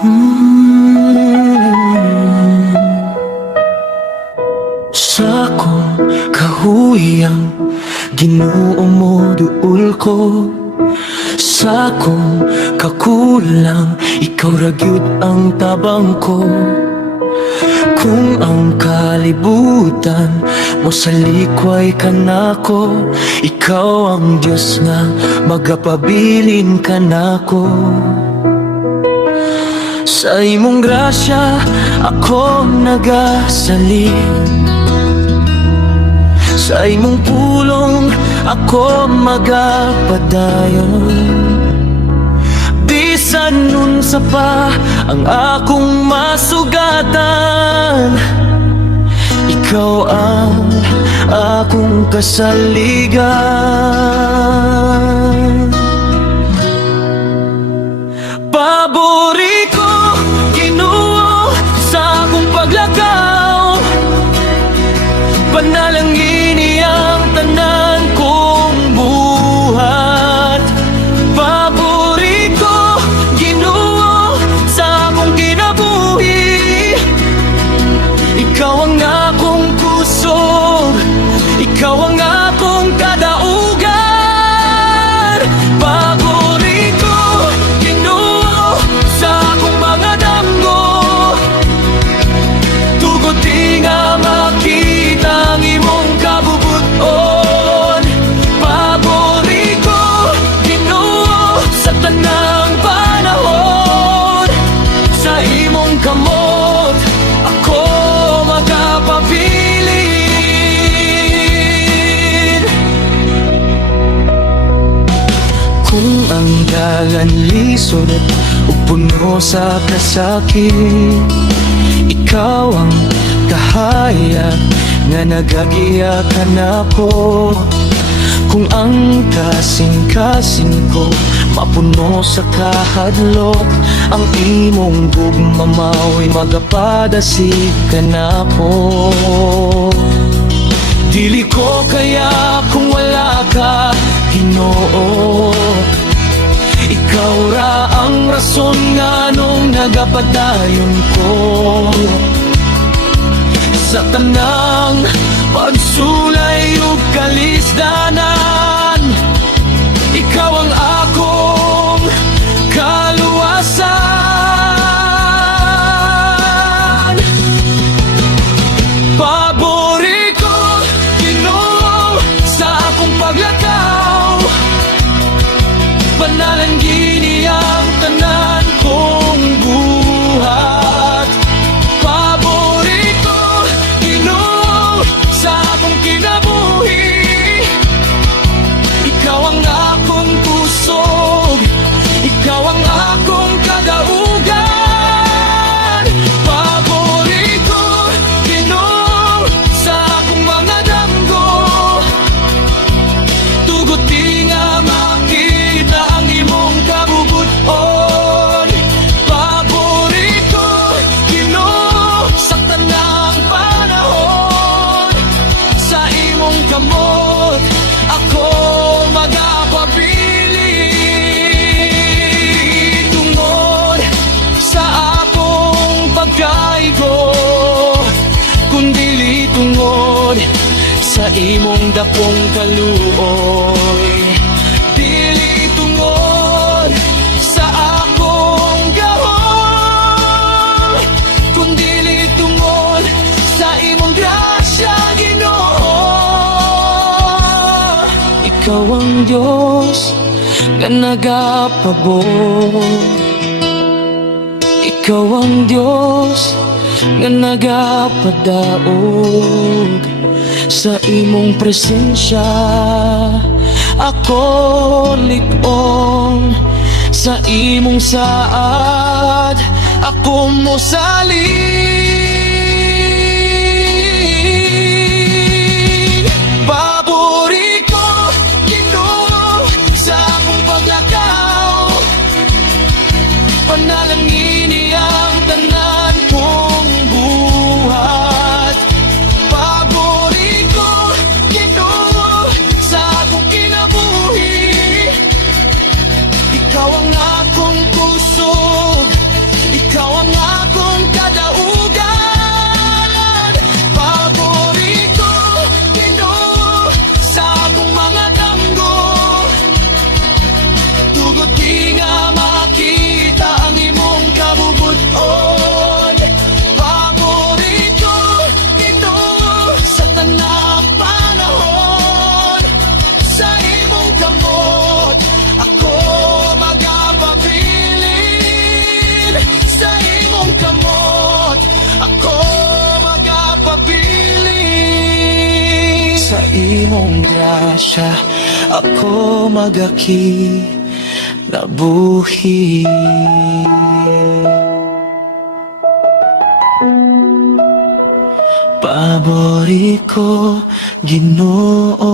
Sa akong kahuyang Ginoo mo duol ko. Sa akong kakulang Ikaw ra gyud ang tabang ko. Kung ang kalibutan mo sa likway ka nako, ikaw ang Diyos nga magapabilin ka nako. Sa imong grasya ako nagasalin, sa imong pulong ako magapadayon. Bisan nun sa pa ang akong masugatan, ikaw ang akong kasaligan. Pabori ko, Ginoo, sa akong paglakaw. Panalangin niyang tanan kong buhat. Pabori ko, Ginoo, sa akong kinabuhi. Ikaw ang akong kusog, ikaw ang akong kadaugan. Pabori ko, Ginoo, sa akong mga damgo. Tuguti nga makita ang imong kabubuton. Pabori ko, Ginoo, sa tanang panahon. Sa imong kamot ako magapabilin. Kung ang dalan lisod ug puno sa kasakit, ikaw ang kahayag nga nagagiyakan ako. Kung ang kasing-kasing ko mapuno sa kahadlok, ang imong gugmamaw magapadasig ka nako. Dili ko kaya kung wala ka, Ginoo. Ikaw ra ang rason nga nung nagapadayon ko. Sa tanang pagsulay ug kalisdanan, ikaw ang akong kaluwasan. Pabori ko, Ginoo, sa akong paglakaw. Panalangin niyang tanan kong buhat. Pabori ko, Ginoo, sa akong kinabuhi. Ikaw ang akong kusog, ikaw ang akong kadaugan. Pabori ko, Ginoo, sa akong mga damgo. Tuguti nga makita ang imong kabubuton. Pabori ko, Ginoo, sa tanang panahon. Sa imong kamot ako magapabilin. Tungod sa akong pagkaigo, kundili tungod sa imong dakong kaluoy. Dili tungod sa akong gahom, kundili tungod sa imong grasya, Ginoo. Ikaw ang Diyos nga nagapabor. Ikaw ang Diyos nga nagapadaog. Sa imong presensya ako lig-on. Sa imong saad ako mosalin. Pabori ko, Ginoo, sa akong paglakaw. Panalangin niyang tanan kong buhat. Pabori ko, Ginoo, sa akong kinabuhi. Ikaw ang akong pusog, ikaw imong grasya ako magaki nabuhi. Pabori ko, Ginoo.